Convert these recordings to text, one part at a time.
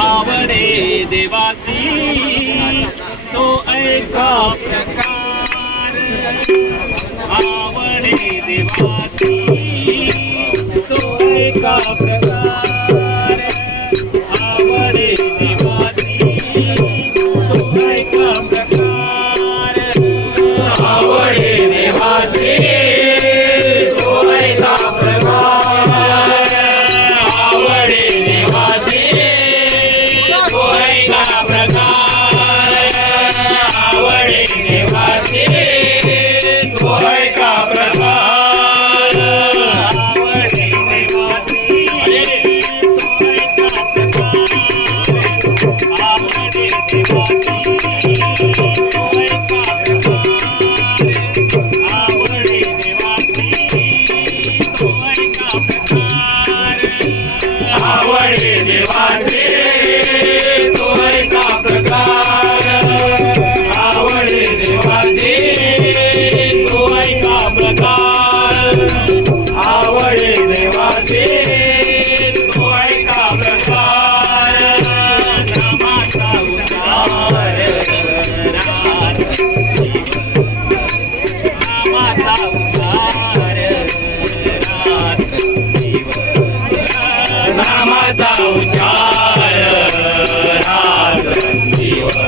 आवडे देवासी तो ऐका प्रकार, आवडे देवासी तो ऐका प्रकार, आवडे देवासी तो ऐका प्रकार, आवडे देवासी तो ऐका प्रकार, आवडे देवासी तो ऐका प्रकार, आवडे देवासी तो ऐका प्रकार, आवडे देवासी तो ऐका प्रकार, आवडे देवासी तो ऐका प्रकार, आवडे देवासी तो ऐका प्रकार, आवडे देवासी तो ऐका प्रकार, आवडे देवासी तो ऐका प्रकार, आवडे देवासी तो ऐका प्रकार, नामाचा उच्चार रात नामाचा उच्चार रात नामाचा उच्चार रात्रंदिवस,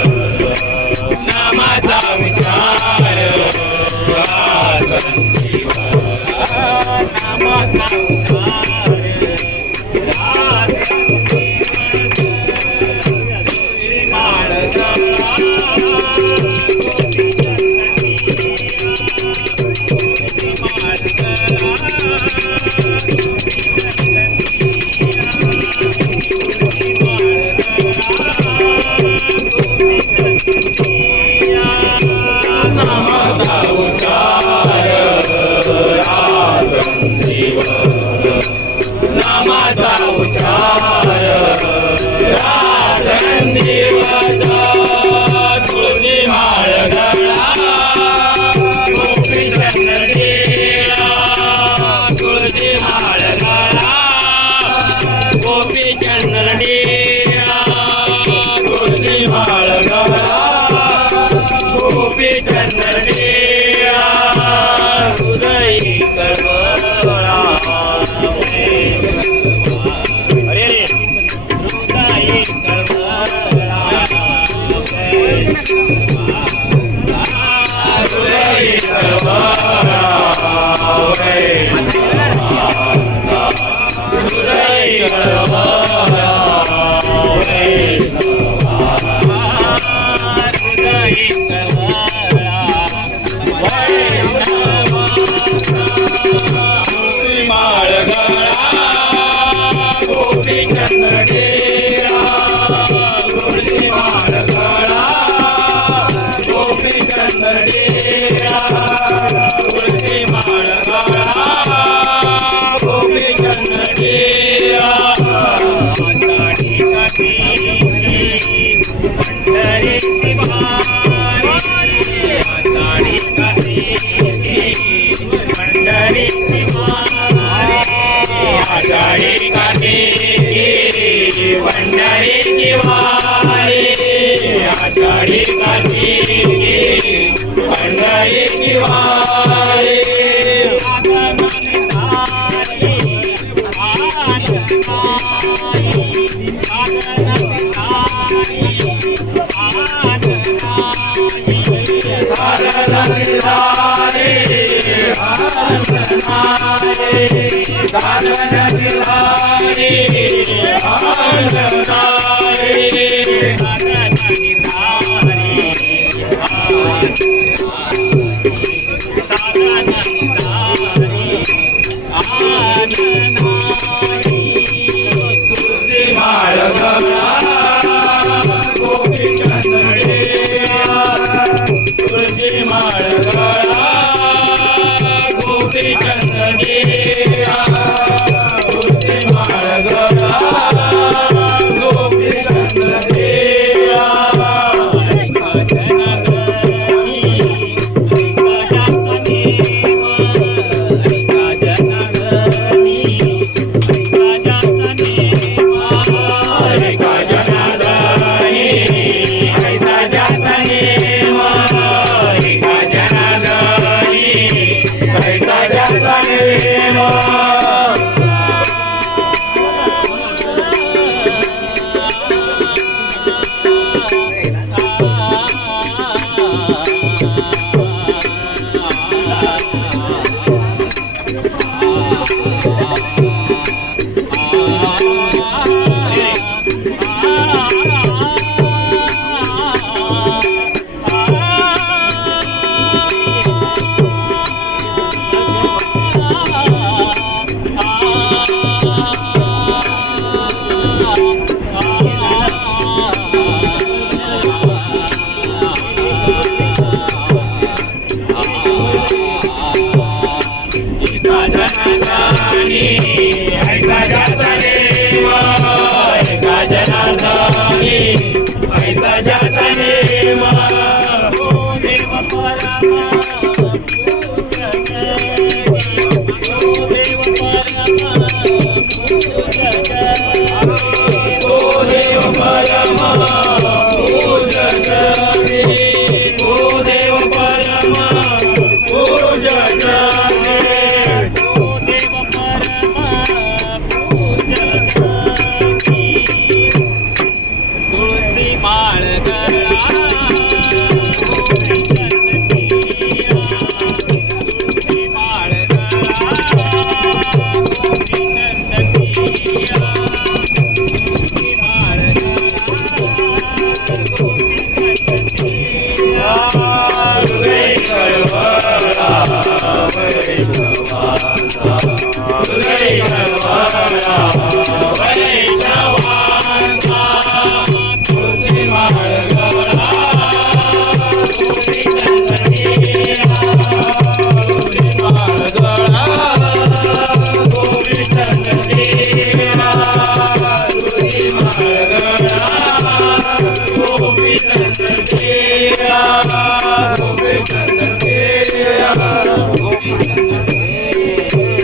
नामाचा उच्चार रात्रंदिवस, नामाचा उच्चार नामाचा उच्चार रात्रंदिवस, नामाचा उच्चार रात्रंदिवस, तुळशी माळ गळा गोपी चंदनीला, तुळशी माळ गळा गोपी चंदनीला, तुळशी माळ गळा गोपी चंदनीला, हृदयी कळवळा अरे रे हृदयी कळवळा हृदयी कळवळा हृदयी कळवळा हृदयी कळवळा माळ गळा गोपी चंदनीला, तुळशी माळ गळा गोपी चंदनीला, तुळशी माळ गळा गोपी चंदनीला, आषाढी काठी पंढरीची वारी, आषाढी काठी पंढरीची वारी, आषाढी काठी पंढरीची वारी, आषाढी काठी पंढरीची वारी, तुळशी माळ गळा गोपी चंदनीला, तुळशी माळ गळा गोपी चंदनीला, तो देव परमा पूजक मी, तो देव परमा पूजक मी. तुळसी माळ गळा तुळसी माळ गळा तुळसी माळ हृदय कळवळा वैष्णवांचा, हृदय कळवळा वैष्णवांचा. तुळशी माळ गळा गोपी चंदनिया, तुळशी माळ गळा गोपी चंदनिया, तुळशी माळ गळा गोपी चंदनिया.